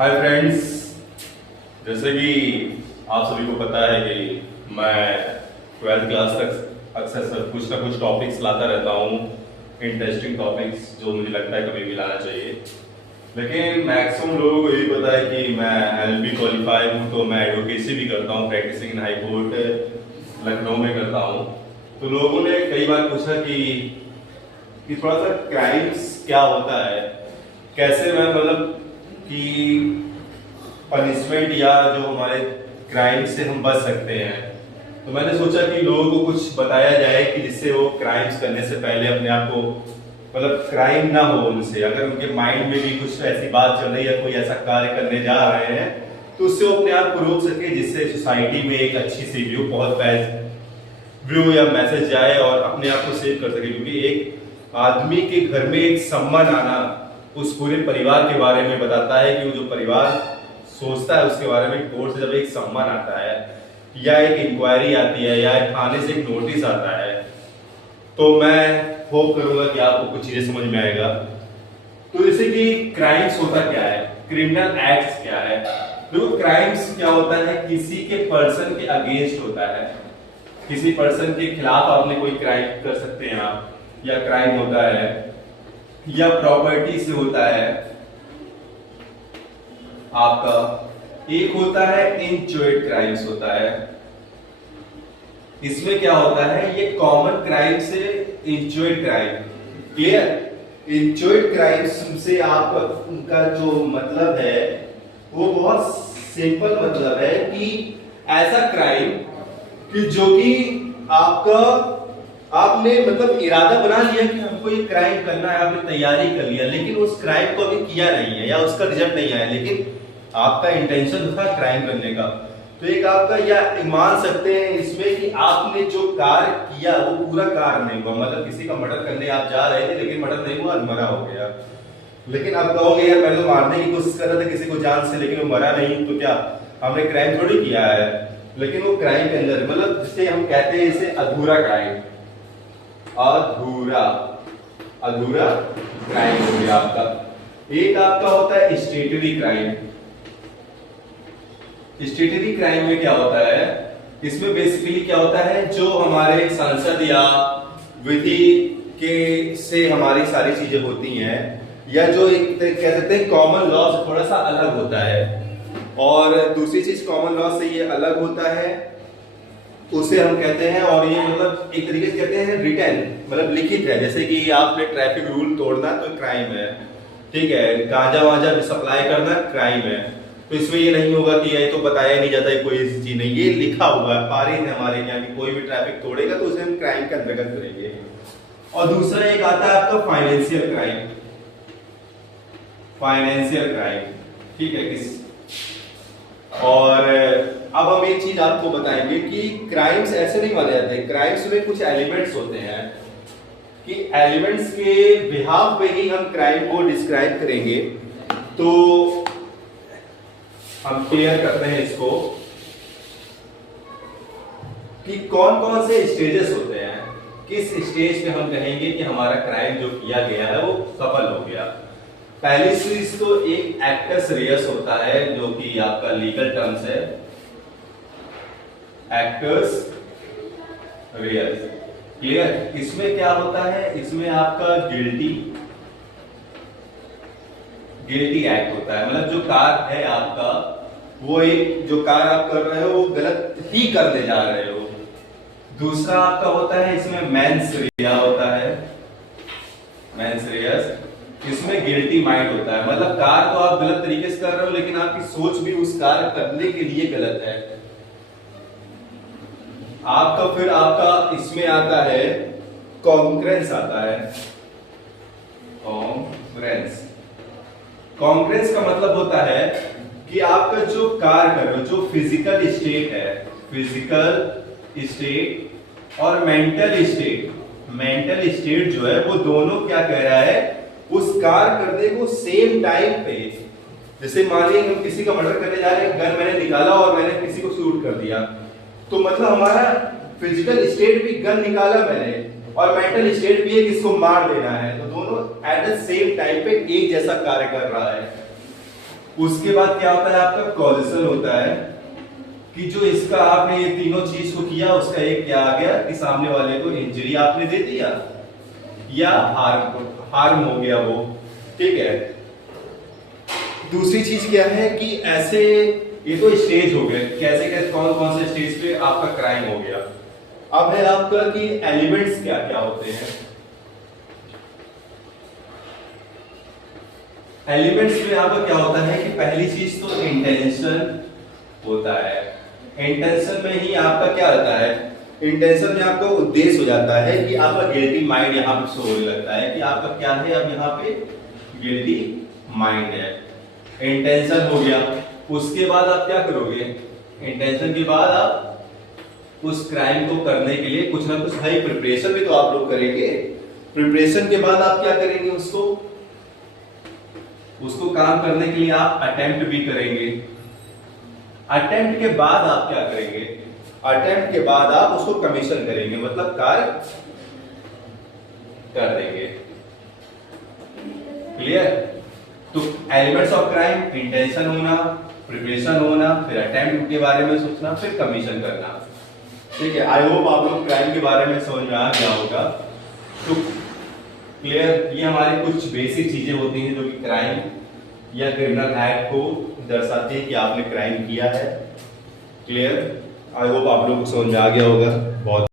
Hi friends, जैसे कि आप सभी को पता है कि मैं 12th क्लास तक अक्सर कुछ ना कुछ टॉपिक्स लाता रहता हूँ, इंटरेस्टिंग टॉपिक्स जो मुझे लगता है कभी भी लाना चाहिए। लेकिन मैक्सिमम लोगों को यही पता है कि मैं एलएलबी क्वालिफाई हूँ, तो मैं एडवोकेसी भी करता हूँ, practising in high court Lucknow में करता हूँ। तो लोगों ने कई बार पूछा कि थोड़ा सा क्राइम्स क्या होता है, कैसे मैं मतलब कि पनिशमेंट या जो हमारे क्राइम से हम बच सकते हैं। तो मैंने सोचा कि लोगों को कुछ बताया जाए कि जिससे वो क्राइम्स करने से पहले अपने आप को मतलब क्राइम ना हो उनसे, अगर उनके माइंड में भी कुछ ऐसी बात चल रही है, कोई ऐसा कार्य करने जा रहे हैं, तो उससे वो अपने आप को रोक सके, जिससे सोसाइटी में एक अच्छी सी व्यू या मैसेज जाए और अपने आप को सेव कर सके। क्योंकि एक आदमी के घर में एक सम्मान आना उस पूरे परिवार के बारे में बताता है कि वो जो परिवार सोचता है उसके बारे में। कोर्ट से जब एक सम्मान आता है या एक इंक्वायरी आती है या एक थाने से एक नोटिस आता है, तो मैं होप करूंगा कि आपको कुछ चीजें समझ में आएगा। तो जैसे कि क्राइम्स होता क्या है, क्रिमिनल एक्ट्स क्या है। देखो, क्राइम्स क्या होता है, किसी के पर्सन के अगेंस्ट होता है, किसी पर्सन के खिलाफ आपने कोई क्राइम कर सकते हैं आप, या क्राइम होता है, या प्रॉपर्टी से होता है आपका। एक होता है इंचोइट क्राइम्स होता है। इसमें क्या होता है, ये कॉमन क्राइम से इंचोइट क्राइम, क्लियर। इंचोइट क्राइम्स से आपका उनका जो मतलब है वो बहुत सिंपल मतलब है कि ऐसा क्राइम कि जो कि आपने मतलब इरादा बना लिया कि हमको ये क्राइम करना है, आपने तैयारी कर लिया, लेकिन उस क्राइम को अभी किया नहीं है या उसका रिजल्ट नहीं आया, लेकिन आपका इंटेंशन था क्राइम करने का। तो एक आपका या मान सकते हैं इसमें कि आपने जो कार्य किया वो पूरा कार्य नहीं हुआ। मतलब किसी का मर्डर करने आप जा रहे थे, लेकिन मर्डर नहीं हुआ, मरा हो गया। लेकिन अब कहोगे यार मैं तो मारने की कोशिश कर रहा था किसी को जान से, लेकिन वो मरा नहीं, तो क्या हमने क्राइम थोड़ी किया है। लेकिन वो क्राइम के अंदर मतलब जिसे हम कहते हैं इसे अधूरा क्राइम, अधूरा क्राइम हो गया आपका। एक आपका होता है स्टेटरी क्राइम। स्टेटरी क्राइम में क्या होता है, इसमें बेसिकली क्या होता है, जो हमारे संसद या विधि के से हमारी सारी चीजें होती हैं, या जो एक कह सकते हैं कॉमन लॉ से थोड़ा सा अलग होता है। और दूसरी चीज कॉमन लॉ से ये अलग होता है, उसे हम कहते हैं, और ये मतलब एक तरीके से कहते हैं रिटन, मतलब लिखित है। जैसे कि आपने ट्रैफिक रूल तोड़ना तो क्राइम है, ठीक है, गांजा वांजा भी सप्लाई करना क्राइम है। तो इसमें ये नहीं होगा कि ये तो बताया नहीं जाता है कोई ऐसी चीज नहीं, ये लिखा हुआ है, पारित है हमारे यहाँ कि कोई भी ट्रैफिक तोड़ेगा तो उसे हम क्राइम के अंतर्गत करेंगे। और दूसरा एक आता है आपका फाइनेंशियल क्राइम, ठीक है किस। और अब हम एक चीज आपको बताएंगे कि क्राइम्स ऐसे नहीं माने जाते। क्राइम्स में कुछ एलिमेंट्स होते हैं कि एलिमेंट्स के बिहाफ पे ही हम क्राइम को डिस्क्राइब करेंगे। तो हम क्लियर करते हैं इसको कि कौन कौन से स्टेजेस होते हैं, किस स्टेज पे हम कहेंगे कि हमारा क्राइम जो किया गया है वो सफल हो गया। पहली चीज तो एक एक्टस रियस होता है, जो कि आपका लीगल टर्म्स है, एक्टस रियस, क्लियर। इसमें क्या होता है, इसमें आपका गिल्टी एक्ट होता है। मतलब जो कार्य है आपका, वो एक जो कार्य आप कर रहे हो वो गलत ही करने जा रहे हो। दूसरा आपका होता है इसमें मेंस रिया होता है, मेंस रियस। इसमें गिल्टी माइंड होता है, मतलब कार्य तो आप गलत तरीके से कर रहे हो, लेकिन आपकी सोच भी उस कार्य करने के लिए गलत है आपका। फिर आपका इसमें आता है कॉन्ग्रेंस आता है, कॉन्ग्रेंस का मतलब होता है कि आपका जो कार्य कर रहे हो, जो फिजिकल स्टेट है, फिजिकल स्टेट और मेंटल स्टेट जो है वो दोनों क्या कह रहा है, उस कार्य करने को सेम टाइम पे। जैसे मानिए हम किसी का मर्डर करने जा रहे हैं, गन मैंने निकाला और मैंने किसी को शूट कर दिया, तो मतलब हमारा फिजिकल स्टेट भी गन निकाला मैंने और मेंटल स्टेट भी है कि इसको मार देना है, तो दोनों एट द सेम टाइम पे एक जैसा कार्य कर रहा है। उसके बाद क्या होता है आपका कॉजेशन होता है कि जो इसका आपने ये तीनों चीज को किया उसका एक क्या आ गया कि सामने वाले को इंजरी आपने दे दिया या हार्म हो गया वो, ठीक है। दूसरी चीज क्या है कि ऐसे, ये तो स्टेज हो गए, कैसे कैसे कौन कौन से स्टेज पे आपका क्राइम हो गया। अब है आपका कि एलिमेंट्स क्या क्या होते हैं। एलिमेंट्स में आपका क्या होता है कि पहली चीज तो इंटेंशन होता है। इंटेंशन में ही आपका क्या रहता है, इंटेंशन में आपका उद्देश्य हो जाता है कि आपका गिल्टी माइंड यहाँ पे शो होने लगता है कि आपका क्या है, अब यहाँ पे गिल्टी माइंड है। इंटेंशन हो गया, उसके बाद आप क्या करोगे, इंटेंशन के बाद आप उस क्राइम को करने के लिए कुछ ना कुछ भाई प्रिपरेशन भी तो आप लोग करेंगे। प्रिपरेशन के बाद आप क्या करेंगे, उसको काम करने के लिए आप अटेम्प्ट भी करेंगे। अटेम्प्ट के बाद आप क्या करेंगे, अटेम्प्ट के बाद आप उसको कमीशन करेंगे, मतलब कार्य कर देंगे। क्लियर। तो एलिमेंट्स ऑफ क्राइम, इंटेंशन होना, प्रिपरेशन होना, फिर अटेम्प्ट के बारे में सोचना, फिर कमीशन करना, ठीक है। आई होप आप लोग क्राइम के बारे में समझ में आ गया होगा। तो क्लियर, ये हमारी कुछ बेसिक चीजें होती हैं जो कि क्राइम या क्रिमिनल एक्ट को दर्शाती है कि आपने क्राइम किया है। क्लियर, आई होप आप लोग को समझ में आ गया होगा। बहुत